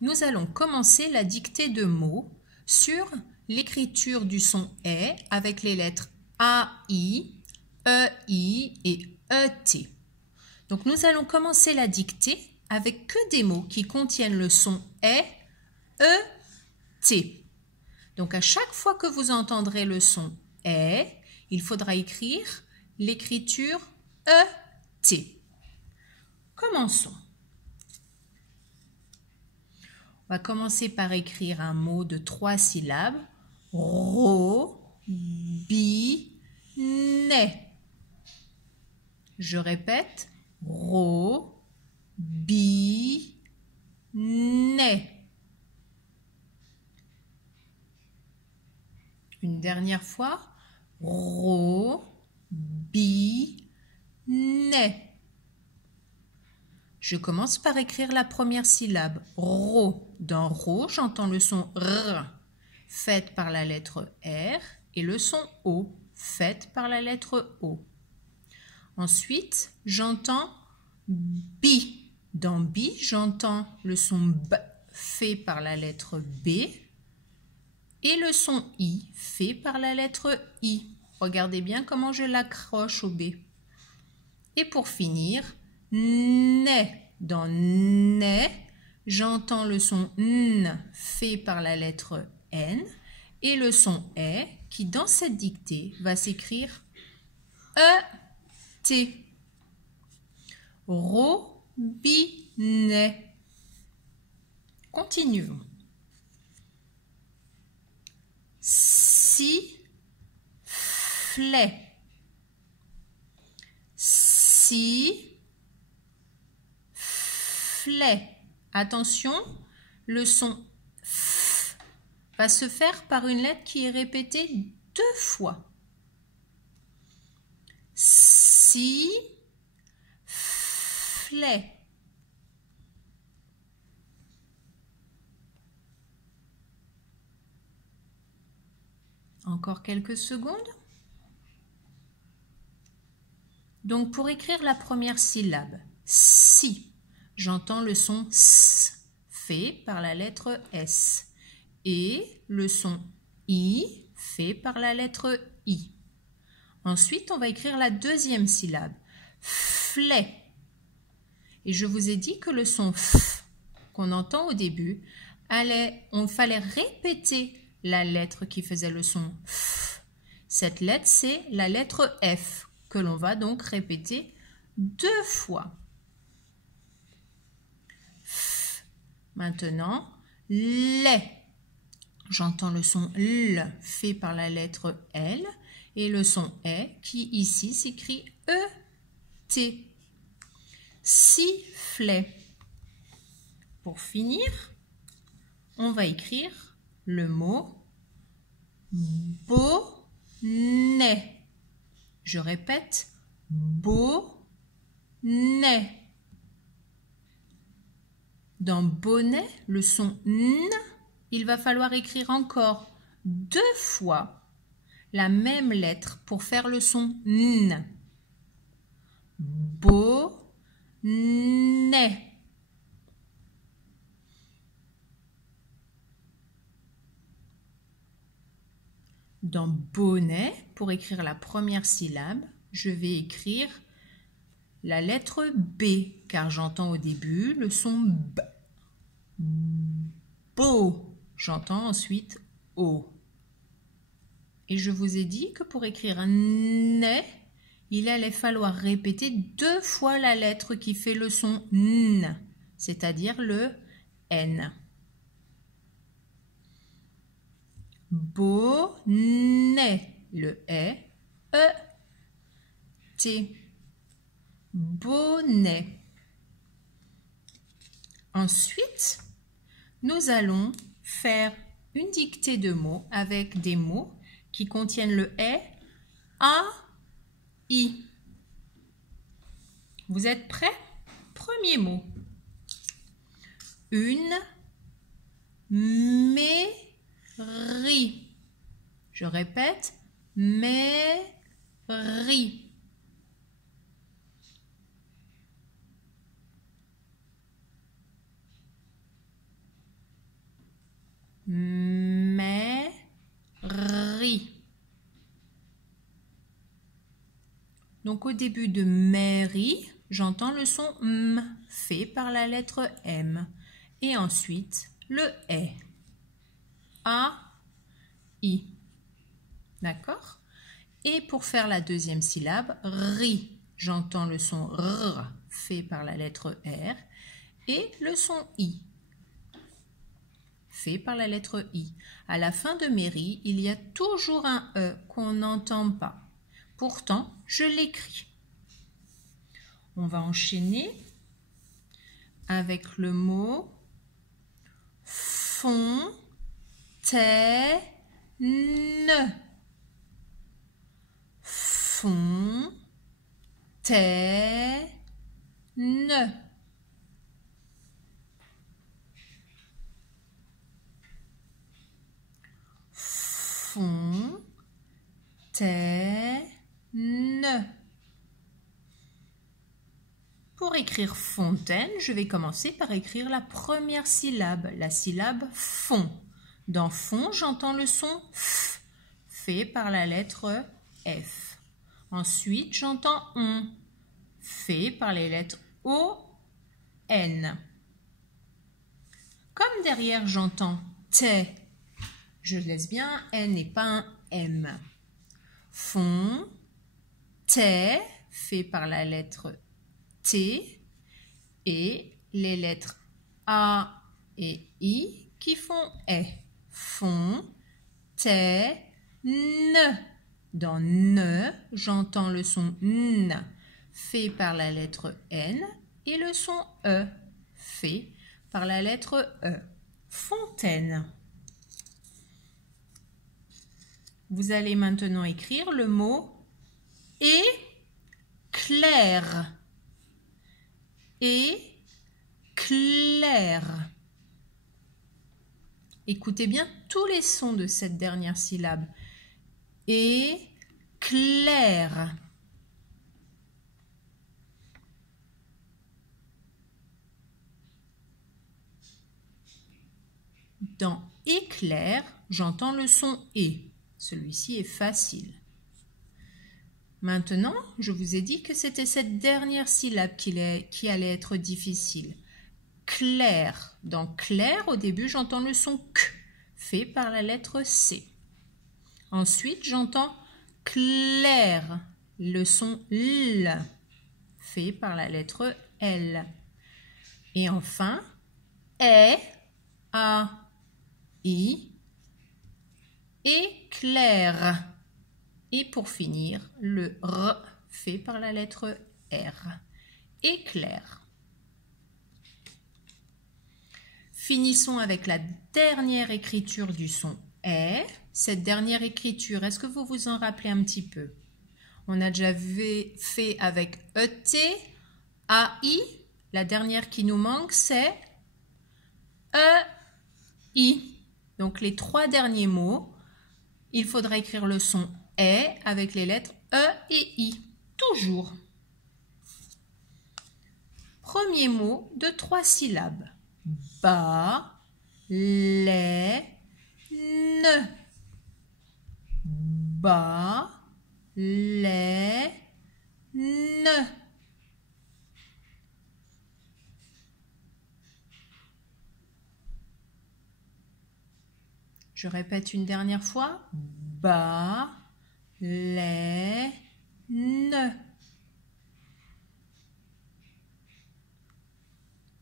nous allons commencer la dictée de mots sur l'écriture du son « est » avec les lettres A-I, E-I et E-T. Donc nous allons commencer la dictée avec que des mots qui contiennent le son « est », E-T. Donc à chaque fois que vous entendrez le son « est », il faudra écrire l'écriture E-T. Commençons. On va commencer par écrire un mot de 3 syllabes. Robinet. Je répète. Robinet. Une dernière fois. Robinet. Je commence par écrire la première syllabe. Ro. Dans ro, j'entends le son R, fait par la lettre R, et le son O, fait par la lettre O. Ensuite, j'entends bi. Dans bi, j'entends le son B, fait par la lettre B, et le son I, fait par la lettre I. Regardez bien comment je l'accroche au B. Et pour finir, né. Dans né, j'entends le son N fait par la lettre N et le son E qui, dans cette dictée, va s'écrire E-T. Robinet. Continuons. Sifflet. Sifflet. Attention, le son F va se faire par une lettre qui est répétée 2 fois. Sifflet. Encore quelques secondes. Donc, pour écrire la première syllabe, si, j'entends le son S fait par la lettre S et le son I fait par la lettre I. Ensuite, on va écrire la deuxième syllabe, flet. Et je vous ai dit que le son F qu'on entend au début, on fallait répéter la lettre qui faisait le son F. Cette lettre, c'est la lettre F que l'on va donc répéter 2 fois. F. Maintenant, lait. J'entends le son L fait par la lettre L et le son E qui ici s'écrit E-T. Sifflet. Pour finir, on va écrire le mot bonnet. Je répète, bonnet. Dans bonnet, le son N, il va falloir écrire encore 2 fois la même lettre pour faire le son N. Bonnet. Dans bonnet, pour écrire la première syllabe, je vais écrire la lettre B, car j'entends au début le son B. Beau. J'entends ensuite O. Et je vous ai dit que pour écrire un nez, il allait falloir répéter 2 fois la lettre qui fait le son N, c'est-à-dire le N. Bonnet, le E-T. Bonnet. Ensuite, nous allons faire une dictée de mots avec des mots qui contiennent le E, A, I. Vous êtes prêts? Premier mot. Une mairie. Je répète, mairie. Donc au début de mairie, j'entends le son M fait par la lettre M. Et ensuite le E. A, I. D'accord? Et pour faire la deuxième syllabe, ri, j'entends le son R fait par la lettre R. Et le son I fait par la lettre I. À la fin de mairie, il y a toujours un E qu'on n'entend pas. Pourtant, je l'écris. On va enchaîner avec le mot fontaine. Fontaine. Fontaine. Pour écrire fontaine, je vais commencer par écrire la première syllabe, la syllabe fond. Dans fond, j'entends le son F, fait par la lettre F. Ensuite, j'entends on, fait par les lettres O, N. Comme derrière, j'entends T, je laisse bien un N et pas un M. Fond, T, fait par la lettre T et les lettres A et I qui font E. Font, T, N. Dans ne, j'entends le son N fait par la lettre N et le son E fait par la lettre E. Fontaine. Vous allez maintenant écrire le mot éclair. Éclair. Écoutez bien tous les sons de cette dernière syllabe. Éclair. Dans éclair, j'entends le son E. Celui-ci est facile. Maintenant, je vous ai dit que c'était cette dernière syllabe qui allait être difficile. Clair. Dans clair, au début, j'entends le son K, fait par la lettre C. Ensuite, j'entends clair, le son L, fait par la lettre L. Et enfin, E, A, I, éclair. Et pour finir, le R fait par la lettre R. Éclair. Finissons avec la dernière écriture du son E. Cette dernière écriture, est-ce que vous vous en rappelez un petit peu? On a déjà fait avec ET, AI. La dernière qui nous manque, c'est EI. Donc les trois derniers mots, il faudra écrire le son E avec les lettres E et I. Toujours. Premier mot de 3 syllabes. Ba, les, ne. Ba, les, ne. Je répète une dernière fois. Ba, les, ne.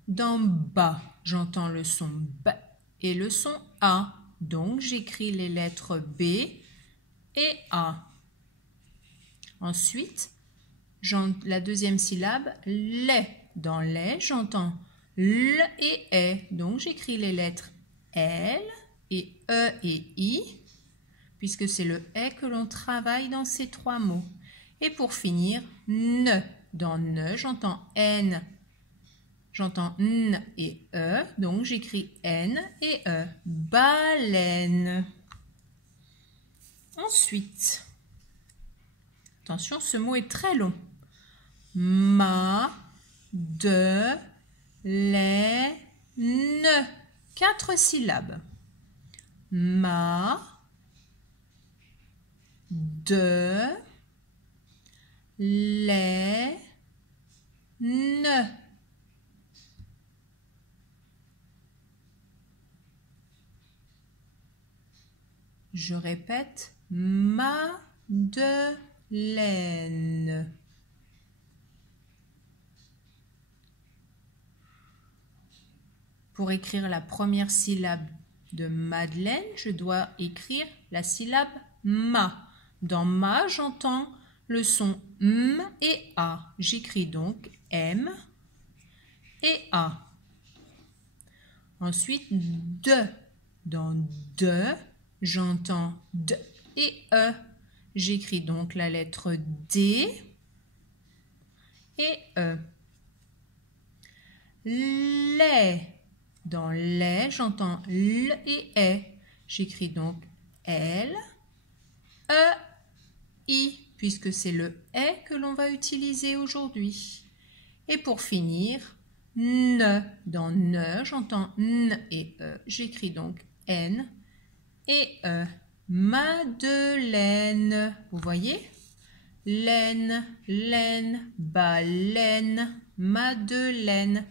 Dans bas, j'entends le son B et le son A. Donc, j'écris les lettres B et A. Ensuite, la deuxième syllabe, les. Dans les, j'entends L et E. Donc, j'écris les lettres L et E et I, puisque c'est le E que l'on travaille dans ces 3 mots. Et pour finir, ne. Dans ne, j'entends N. J'entends N et E, donc j'écris N et E. Baleine. Ensuite, attention, ce mot est très long. Ma, de, les, ne. 4 syllabes. Ma, de, les, ne. Je répète, Madeleine. Pour écrire la première syllabe de Madeleine, je dois écrire la syllabe ma. Dans ma, j'entends le son m et a. J'écris donc m et a. Ensuite, de. Dans de, j'entends d et e. J'écris donc la lettre D et E. Les. Dans les, j'entends L et E. J'écris donc L, E, I, puisque c'est le E que l'on va utiliser aujourd'hui. Et pour finir, ne. Dans ne, j'entends N et E. J'écris donc N et E. Madeleine. Vous voyez? Laine, laine, baleine, Madeleine.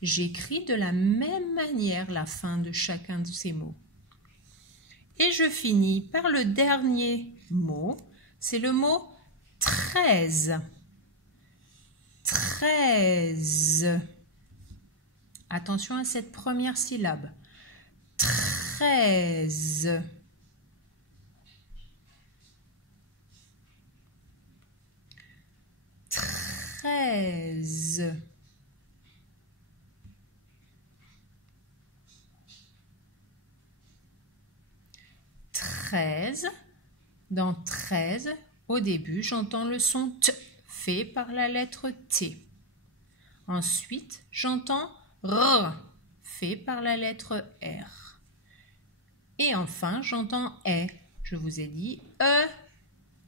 J'écris de la même manière la fin de chacun de ces mots. Et je finis par le dernier mot, c'est le mot 13. 13. Attention à cette première syllabe. 13. 13. Dans 13, au début, j'entends le son T fait par la lettre T. Ensuite, j'entends R fait par la lettre R. Et enfin, j'entends E. Je vous ai dit E,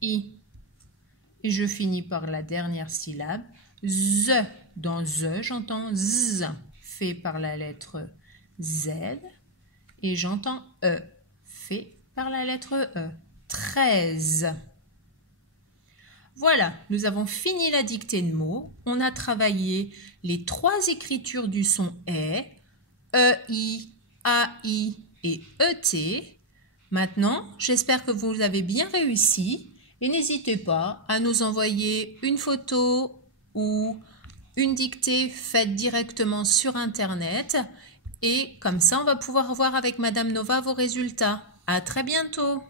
I. Et je finis par la dernière syllabe, Z. Dans Z, j'entends Z fait par la lettre Z. Et j'entends E fait par la lettre E. 13. Voilà, nous avons fini la dictée de mots. On a travaillé les 3 écritures du son E, E-I, A-I et E-T. Maintenant, j'espère que vous avez bien réussi et n'hésitez pas à nous envoyer une photo ou une dictée faite directement sur Internet et comme ça, on va pouvoir voir avec Madame Nova vos résultats. À très bientôt!